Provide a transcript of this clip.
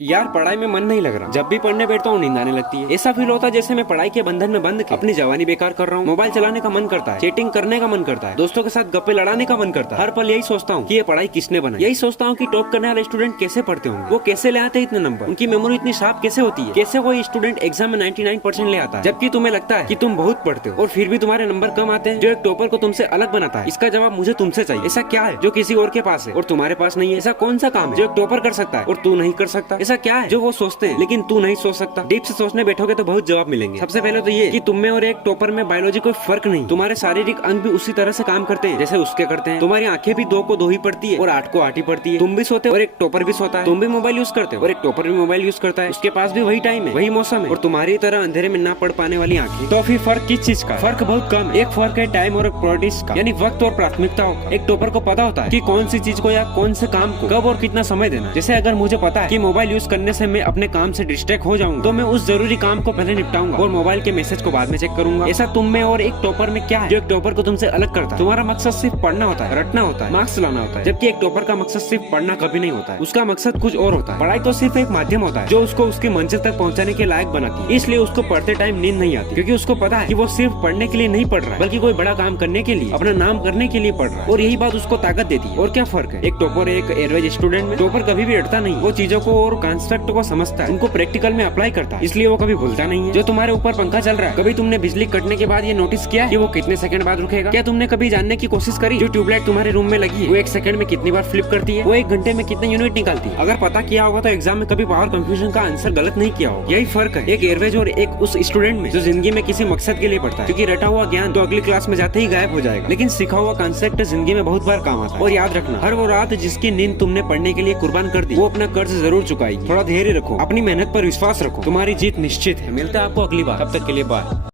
यार पढ़ाई में मन नहीं लग रहा। जब भी पढ़ने बैठता हूँ नींद आने लगती है। ऐसा फील होता है जैसे मैं पढ़ाई के बंधन में बंद के अपनी जवानी बेकार कर रहा हूँ। मोबाइल चलाने का मन करता है, चैटिंग करने का मन करता है, दोस्तों के साथ गप्पे लड़ाने का मन करता है। हर पल यही सोचता हूँ कि ये पढ़ाई किसने बनाई। यही सोचता हूँ कि टॉप करने वाले स्टूडेंट कैसे पढ़ते होंगे, वो कैसे ले आते हैं इतने नंबर, उनकी मेमोरी इतनी शार्प कैसे होती है, कैसे कोई स्टूडेंट एग्जाम में 99% ले आता है जबकि तुम्हें लगता है कि तुम बहुत पढ़ते हो और फिर भी तुम्हारे नंबर कम आते हैं। जो एक टॉपर को तुमसे अलग बनाता है, इसका जवाब मुझे तुमसे चाहिए। ऐसा क्या है जो किसी और के पास है और तुम्हारे पास नहीं है? ऐसा कौन सा काम है जो एक टॉपर कर सकता है और तू नहीं कर सकता? ऐसा क्या है जो वो सोचते हैं लेकिन तू नहीं सोच सकता? डीप से सोचने बैठोगे तो बहुत जवाब मिलेंगे। सबसे पहले तो ये कि तुम में और एक टॉपर में बायोलॉजी कोई फर्क नहीं। तुम्हारे शारीरिक अंग भी उसी तरह से काम करते हैं जैसे उसके करते हैं। तुम्हारी आंखें भी 2 को 2 ही पड़ती है और 8 को 8 ही पड़ती है। तुम भी सोते हो और एक टॉपर भी सोता है। तुम भी मोबाइल यूज करते हो और एक टॉपर भी मोबाइल यूज करता है। उसके पास भी वही टाइम है, वही मौसम है और तुम्हारी तरह अंधेरे में ना पढ़ पाने वाली आंखें। तो फिर फर्क किस चीज का? फर्क बहुत कम। एक फर्क है टाइम और प्रायोरिटीज का, यानी वक्त और प्राथमिकताओं का। एक टॉपर को पता होता है कि कौन सी चीज को या कौन से काम को कब और कितना समय देना। जैसे अगर मुझे पता है कि मोबाइल यूज करने से मैं अपने काम से डिस्ट्रैक्ट हो जाऊंगा तो मैं उस जरूरी काम को पहले निपटाऊंगा और मोबाइल के मैसेज को बाद में चेक करूंगा। ऐसा तुम में और एक टॉपर में क्या है जो एक टॉपर को तुमसे अलग करता है? तुम्हारा मकसद सिर्फ पढ़ना होता है, रटना होता है, मार्क्स लाना होता है, जबकि एक टॉपर का मकसद सिर्फ पढ़ना कभी नहीं होता है। उसका मकसद कुछ और होता है। पढ़ाई तो सिर्फ एक माध्यम होता है जो उसको उसकी मंजिल तक पहुंचाने के लायक बनाती है। इसलिए उसको पढ़ते टाइम नींद नहीं आती, क्योंकि उसको पता है कि वो सिर्फ पढ़ने के लिए नहीं पढ़ रहा है बल्कि कोई बड़ा काम करने के लिए, अपना नाम करने के लिए पढ़ रहा है। और यही बात उसको ताकत देती है। और क्या फर्क है एक टॉपर एक एवरेज स्टूडेंट में? टॉपर कभी भी अड़ता नहीं, वो चीजों को और कॉन्सेप्ट को समझता है, उनको प्रैक्टिकल में अप्लाई करता है, इसलिए वो कभी भूलता नहीं है। जो तुम्हारे ऊपर पंखा चल रहा है, कभी तुमने बिजली कटने के बाद ये नोटिस किया कि वो कितने सेकंड बाद रुकेगा? क्या तुमने कभी जानने की कोशिश करी जो ट्यूबलाइट तुम्हारे रूम में लगी है वो 1 सेकंड में कितनी बार फ्लिप करती है, वो 1 घंटे में कितने यूनिट निकालती है? अगर पता किया होगा तो एग्जाम में कभी पावर कंफ्यूजन का आंसर गलत नहीं किया होगा। यही फर्क है एक एवरेज और एक उस स्टूडेंट में जो जिंदगी में किसी मकसद के लिए पढ़ता है, क्योंकि रटा हुआ ज्ञान तो अगली क्लास में जाते ही गायब हो जाएगा, लेकिन सीखा हुआ कॉन्सेप्ट जिंदगी में बहुत बार काम आता है। और याद रखना, हर वो रात जिसकी नींद तुमने पढ़ने के लिए कुर्बान कर दी वो अपना कर्ज जरूर चुकाएगी। थोड़ा धैर्य रखो, अपनी मेहनत पर विश्वास रखो, तुम्हारी जीत निश्चित है। मिलता है आपको अगली बार, तब तक के लिए बाय।